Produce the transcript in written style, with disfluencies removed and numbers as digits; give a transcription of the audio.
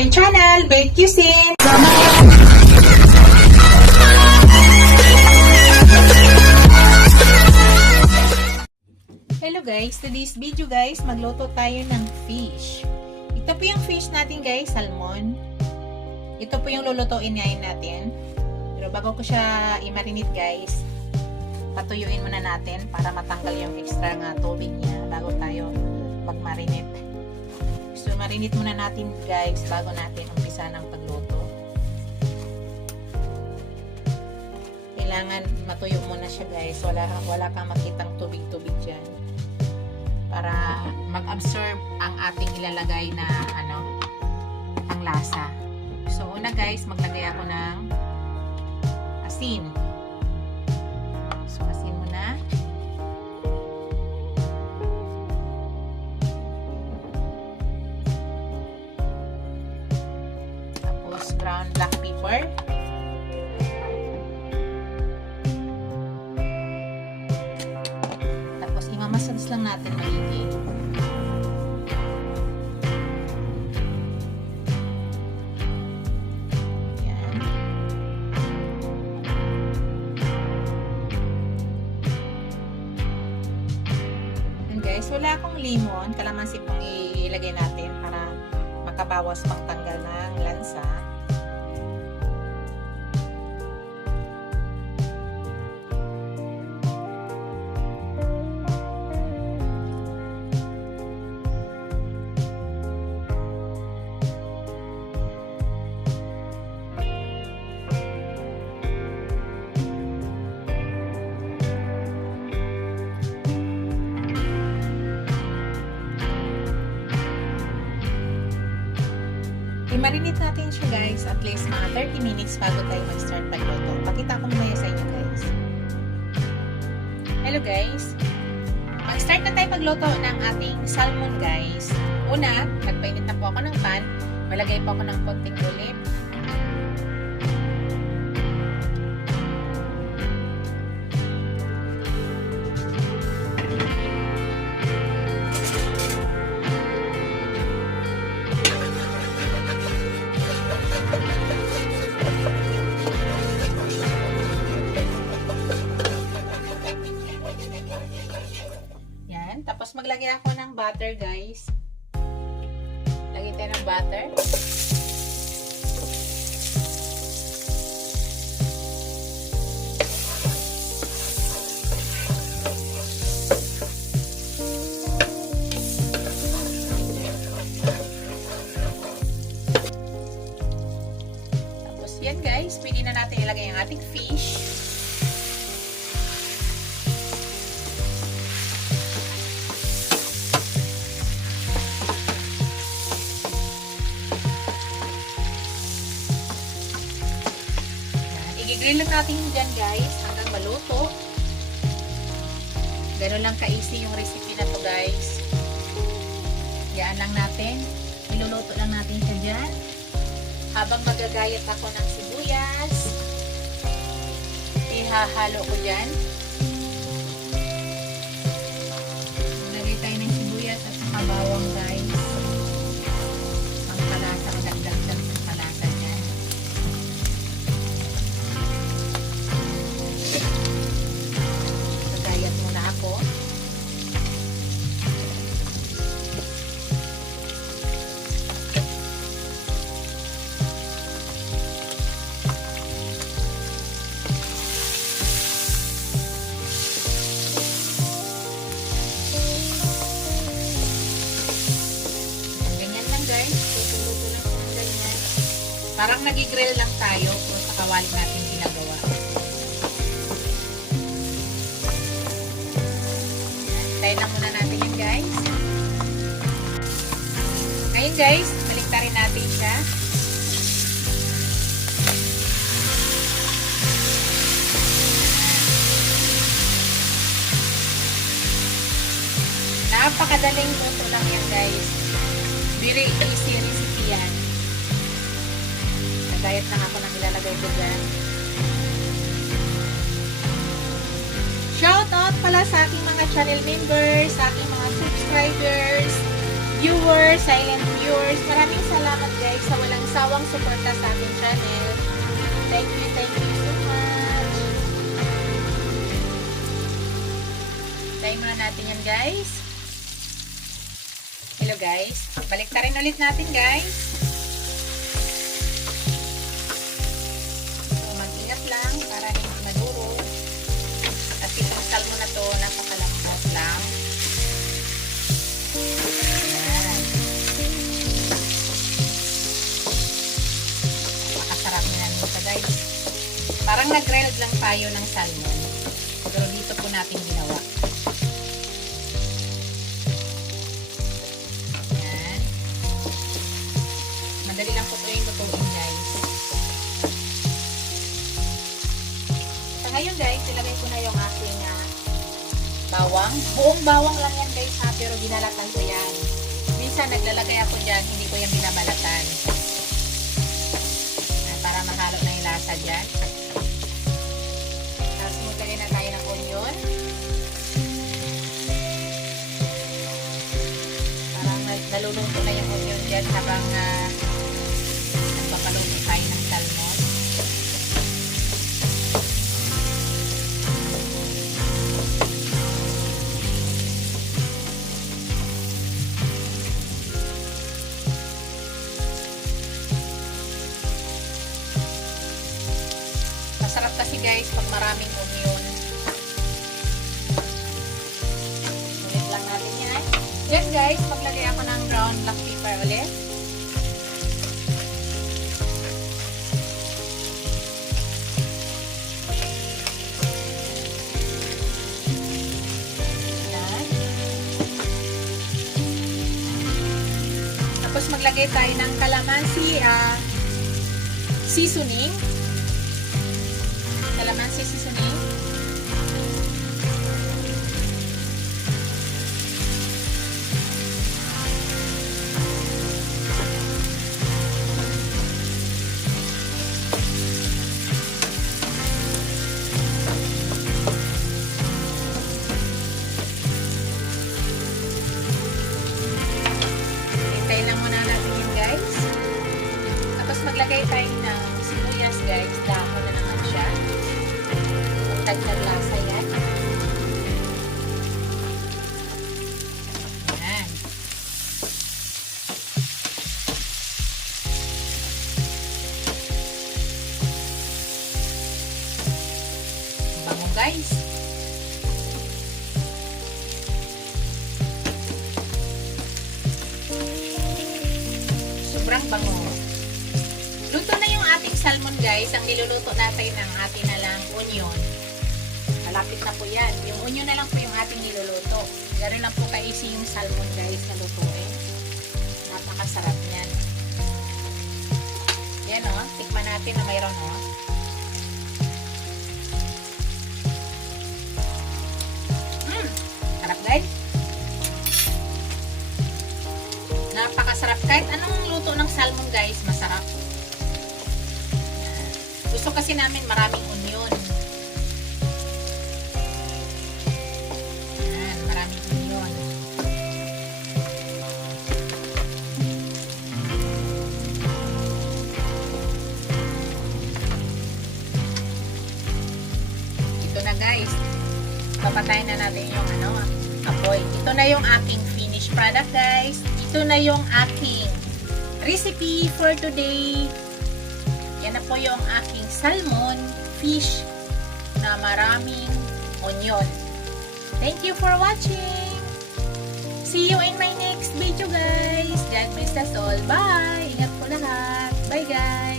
my channel, Bake Cuisine! Hello guys! Today's video guys, magluto tayo ng fish. Ito po yung fish natin guys, salmon. Ito po yung lulutuin ngayon natin. Pero bago ko siya i-marinate guys, patuyuin muna natin para matanggal yung extra nga tubig niya bago tayo mag-marinate. So, marinate muna natin guys bago natin umpisa ng pagluto. Kailangan matuyo muna siya guys. Wala kang makitang tubig-tubig dyan. Para mag-absorb ang ating ilalagay na ang lasa. So, una guys, maglagay ako ng asin. So, asin muna. Tapos, ground black pepper. Tapos, imamassage lang natin maigi. Guys, wala akong lemon, kalamansi pong ilagay natin para makabawas magtanggal ng lansa. I-marinate natin siya guys at least mga 30 minutes bago tayo mag-start pagluto. Pakita ko muna sa inyo guys. Hello guys. Mag-start na tayo magluto ng ating salmon guys. Una, nagpainit na po ako ng pan. Malagay po ako ng konting olive. Tapos maglagay ako ng butter guys. Lagyan tayo ng butter. Tapos yan guys, pwede na natin ilagay ang ating fish. I-grill lang natin yun dyan guys hanggang maluto. Ganun lang ka-easy yung recipe na to guys. Yaan lang natin. Iluluto lang natin siya dyan. Habang magagayat ako ng sibuyas, ihahalo ko dyan. Lagay tayo ng sibuyas at saka bawang guys. Ang palasa, dagdag lang sa palasa dyan. Gagayat muna ako. Parang nag-grill lang tayo kung sa kawali natin ginagawa. Tayo lang muna natin yan guys. Ngayon guys, baliktarin natin siya. Napakadaling luto lang yan guys. Very easy recipe yan. Nagayat lang ako ng ilalagay ko dyan. Shoutout pala sa aking mga channel members, sa aking mga subscribers, viewers, silent viewers. viewers. Maraming salamat guys sa walang sawang suporta sa ating channel. Thank you so much. Tayo muna natin yan guys. Hello guys. Balik rin ulit natin guys. So mag-ingat lang para hindi maduro. At itong salmon na to napakalambot lang. Ayan. Napakasarap na nito guys. Parang nag-grilled lang tayo ng salmon. Pero dito po natin ginawa. Ayan. Madali lang po ito yung lutuin guys. So ngayon guys, ilagay ko na yung aking bawang. Buong bawang lang yan guys ha, pero binalatan ko yan. Minsan naglalagay ako dyan, hindi ko yan binabalatan. Para mahalo na yung lasa dyan. Tapos maglagay na tayo ng onion. Parang naluluto na yung onion dyan habang nagpapaluto tayo ng salmon. Masarap kasi guys pag maraming onion. Ulit lang natin yan. Yan guys, maglagay ako ng ground black pepper ulit. Yan. Tapos maglagay tayo ng calamansi seasoning. Calamansi seasoning. Hintayin lang muna natin yun guys. Tapos maglagay tayo ng sibuyas guys. Dahon na naman siya. Tagtag lasa yan. Ayan. Bango guys. Sobrang bango. Luto na yung ating salmon guys. Ang niluluto natin ng atin na lang onion. Malapit na po yan. Yung onion na lang po yung ating niluluto. Ganoon lang po kaisi yung salmon guys na lutuin. Napakasarap yan. Yan o. Tikman natin na mayroon o. Sarap guys. Napakasarap. Kahit anong luto ng salmon guys, masarap. Gusto kasi namin maraming onion. Guys, papatayin na natin yung apoy. Ito na yung aking finished product guys. Ito na yung aking recipe for today. Yan na po yung aking salmon fish na maraming onion. Thank you for watching. See you in my next video guys. God bless us all. Bye. Ingat po lahat. Bye guys.